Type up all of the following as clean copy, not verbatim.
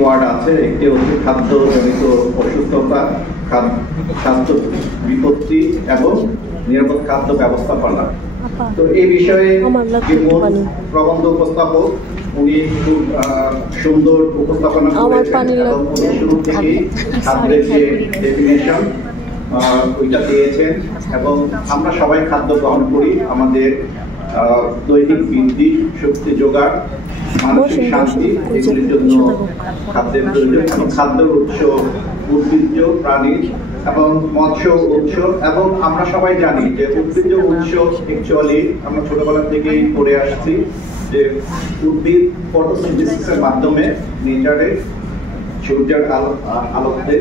Word আছে, একটি হচ্ছে খাদ্যজনিত অসুস্থতা, স্বাস্থ্য বিপত্তি এবং নিরাপদ খাদ্য ব্যবস্থাপনা। তো এই বিষয়ে যে মূল প্রবন্ধ উপস্থাপক উনি খুব সুন্দর উপস্থাপনা করেছেন এবং শুরু থেকেই খাদ্যের যে ডেফিনেশন ওইটা দিয়েছেন এবং আমরা সবাই খাদ্য গ্রহণ করি আমাদের দৈনিক বৃদ্ধি, শক্তি যোগান, মানসিক শান্তি এগুলির জন্য খাদ্যের প্রয়োজন। খাদ্যের উৎস উদ্ভিজ্জ প্রাণী এবং মৎস্য উৎস, এবং আমরা সবাই জানি যে উদ্ভিজ্জ উৎস অ্যাকচুয়ালি আমরা ছোটবেলা থেকেই পড়ে আসছি যে উদ্ভিদ ফটোসিনথেসিসের মাধ্যমে নেচারে সূর্যের আলোতে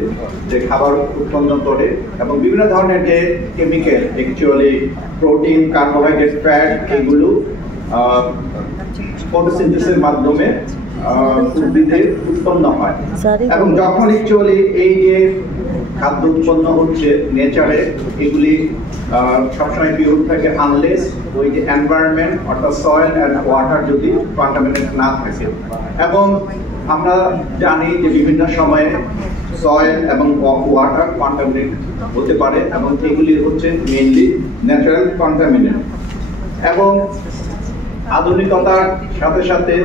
যে খাবার উৎপন্ন করে এবং বিভিন্ন ধরনের যে chemical actually protein, carbohydrate, fat এগুলো ফটোসিনথেসিসের মাধ্যমে উদ্ভিদের উৎপন্ন হয়। এবং যখন অ্যাকচুয়ালি এই যে খাদ্য উৎপন্ন হচ্ছে নেচারে, এগুলি সবসময় পিওর থাকে আনলেস ওই যে এনভায়রনমেন্ট অর্থাৎ সয়েল অ্যান্ড ওয়াটার যদি কন্টামিনেট না থাকে। এবং আমরা জানি যে বিভিন্ন সময়ে সয়েল এবং ওয়াটার কন্টামিনেট হতে পারে এবং এগুলি হচ্ছে মেইনলি ন্যাচারাল কন্টামিনেন্ট। এবং আধুনিকতার সাথে সাথে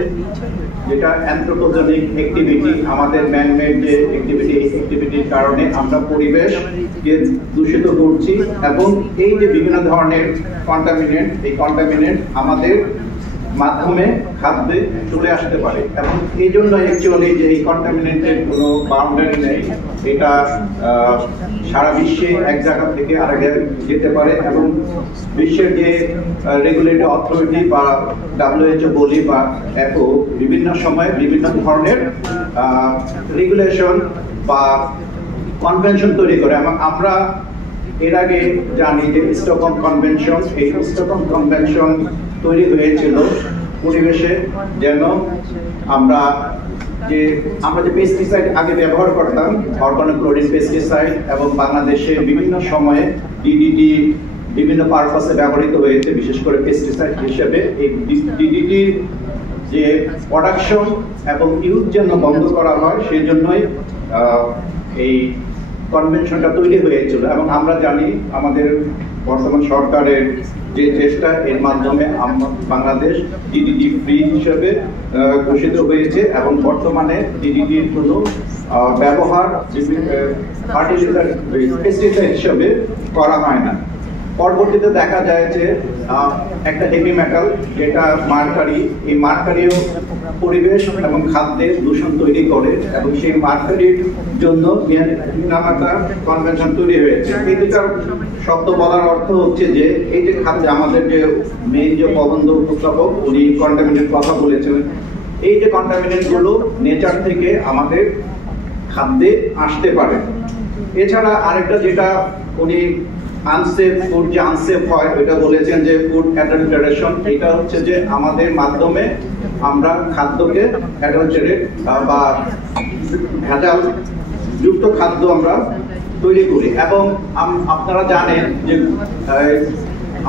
যেটা অ্যানথ্রোপোজেনিক অ্যাক্টিভিটি, আমাদের ম্যানমেড যে অ্যাক্টিভিটির কারণে আমরা পরিবেশকে দূষিত করছি এবং এই যে বিভিন্ন ধরনের কন্টামিনেন্ট, এই কন্টামিনেন্ট আমাদের মাধ্যমে খাদ্যে চলে আসতে পারে এবং এই জন্য অ্যাকচুয়ালি যে এই কন্টামিনেন্টের কোনো বাউন্ডারি নেই, এটা সারা বিশ্বে এক জায়গা থেকে আরেক জায়গায় যেতে পারে এবং বিশ্বের যে রেগুলেটরি অথরিটি বা WHO বলি বা এফও বিভিন্ন সময়ে বিভিন্ন ধরনের রেগুলেশন বা কনভেনশন তৈরি করে। এবং আমরা এর আগে জানি যে স্টকহোম কনভেনশন, এই স্টকহোম কনভেনশন তৈরি হয়েছিল পরিবেশে যেন আমরা যে পেস্টিসাইড আগে ব্যবহার করতাম, অর্গানোক্লোরিন পেস্টিসাইড, এবং বাংলাদেশে বিভিন্ন সময়ে ডিডিটি বিভিন্ন পারপাসে ব্যবহৃত হয়েছে, বিশেষ করে পেস্টিসাইড হিসেবে। এই ডিডিটির যে প্রোডাকশন এবং ইউজ যেন বন্ধ করা হয় সেই জন্যই এই কনভেনশনটা তৈরি হয়েছিল। এবং আমরা জানি আমাদের বর্তমান সরকারের যে চেষ্টা, এর মাধ্যমে বাংলাদেশ ডিডিটি ফ্রি হিসেবে ঘোষিত হয়েছে এবং বর্তমানে ডিডিটির কোনো ব্যবহার ফার্টিলাইজার পেস্টিসাইড হিসেবে করা হয় না। পরবর্তীতে দেখা যায় যে একটা হেভি মেটাল যেটা মার্কারি, এই মার্কারিও পরিবেশ এবং খাদ্যের দূষণ তৈরি করে এবং সেই মার্কারির জন্য মিনামাটা কনভেনশন তৈরি হয়েছে। এই দুটার শব্দ বলার অর্থ হচ্ছে যে এই যে খাদ্যে আমাদের যে মেইন যে প্রবন্ধ উপস্থাপক উনি কন্টামিনেন্ট কথা বলেছেন, এই যে কন্টামিনেন্ট গুলো নেচার থেকে আমাদের খাদ্যে আসতে পারে। এছাড়া আরেকটা যেটা উনি আনসেফ ফুড, যে আনসেফ হয় এটা বলেছেন যে ফুড অ্যাডাল্টারেশন। এটা হচ্ছে যে আমাদের মাধ্যমে আমরা খাদ্যকে অ্যাডাল্টারেট বা ভেজাল যুক্ত খাদ্য আমরা তৈরি করি। এবং আপনারা জানেন যে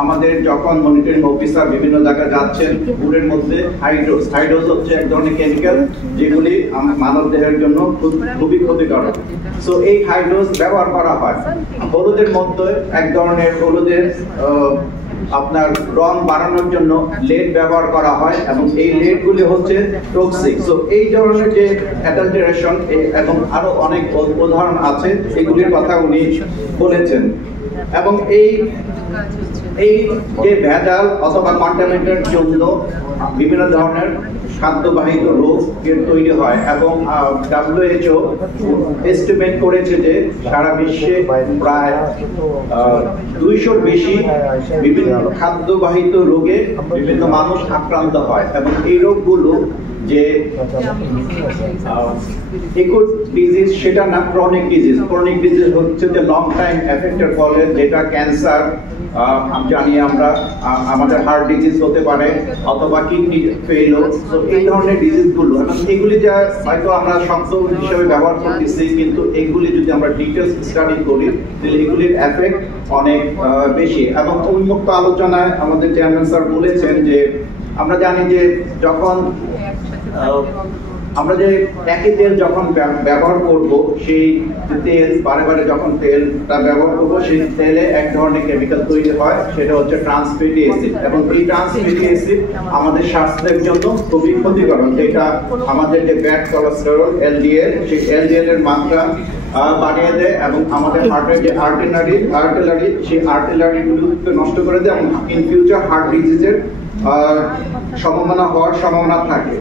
আমাদের যখন মনিটরিং অফিসার বিভিন্ন জায়গায় যাচ্ছেন, ফুডের মধ্যে হাইড্রোজ হচ্ছে এক ধরনের কেমিক্যাল যেগুলি মানব দেহের জন্য খুবই ক্ষতিকারক। সো এই হাইড্রোজ ব্যবহার করা হয়। হলুদের মধ্যে এক ধরনের হলুদের আপনার রং বাড়ানোর জন্য লেড ব্যবহার করা হয় এবং এই লেডগুলি হচ্ছে টক্সিক। সো এই ধরনের যে অ্যাডাল্টারেশন এবং আরো অনেক উদাহরণ আছে, এগুলির কথা উনি বলেছেন। এবং এই যে ভেজাল অথবা কন্টামিনেন্টের জন্য বিভিন্ন ধরনের খাদ্যবাহিত রোগ তৈরি হয় এবং WHO এস্টিমেট করেছে যে সারা বিশ্বে প্রায় 200-র বেশি বিভিন্ন খাদ্যবাহিত রোগে বিভিন্ন মানুষ আক্রান্ত হয়। এবং এই রোগগুলো যে একুট ডিজিজ সেটা না, ক্রনিক ডিজিজ। ক্রনিক ডিজিজ হচ্ছে যে লং টাইম এফেক্টের ফলে, যেটা ক্যান্সার জানি আমরা, আমাদের হার্ট ডিজিজ হতে পারে অথবা কিডনি ফেইল। তো এই ধরনের ডিজিজগুলো এগুলি যা হয়তো আমরা শব্দ হিসেবে ব্যবহার করতেছি, কিন্তু এগুলি যদি আমরা ডিটেলস স্টাডি করি তাহলে এগুলির এফেক্ট অনেক বেশি। এবং উন্মুক্ত আলোচনায় আমাদের চেয়ারম্যান স্যার বলেছেন যে আমরা জানি যে যখন আমরা যে একই তেল যখন ব্যবহার করব, সেই তেল বারে বারে যখন তেলটা ব্যবহার করব, সেই তেলে এক ধরনের কেমিক্যাল তৈরি হয়, সেটা হচ্ছে ট্রান্স ফ্যাটি অ্যাসিড। এবং এই ট্রান্স ফ্যাটি অ্যাসিড আমাদের স্বাস্থ্যের জন্য খুবই ক্ষতিকর। এটা আমাদের যে ব্যাড কোলেস্টেরল এলডিএল, সেই এলডিএল এর মাত্রা বাড়িয়ে দেয় এবং আমাদের হার্টের যে আর্টারি সেই আর্টারিগুলোকে নষ্ট করে দেয় এবং ইন ফিউচার হার্ট ডিজিজের সম্ভাবনা হওয়ার সম্ভাবনা থাকে।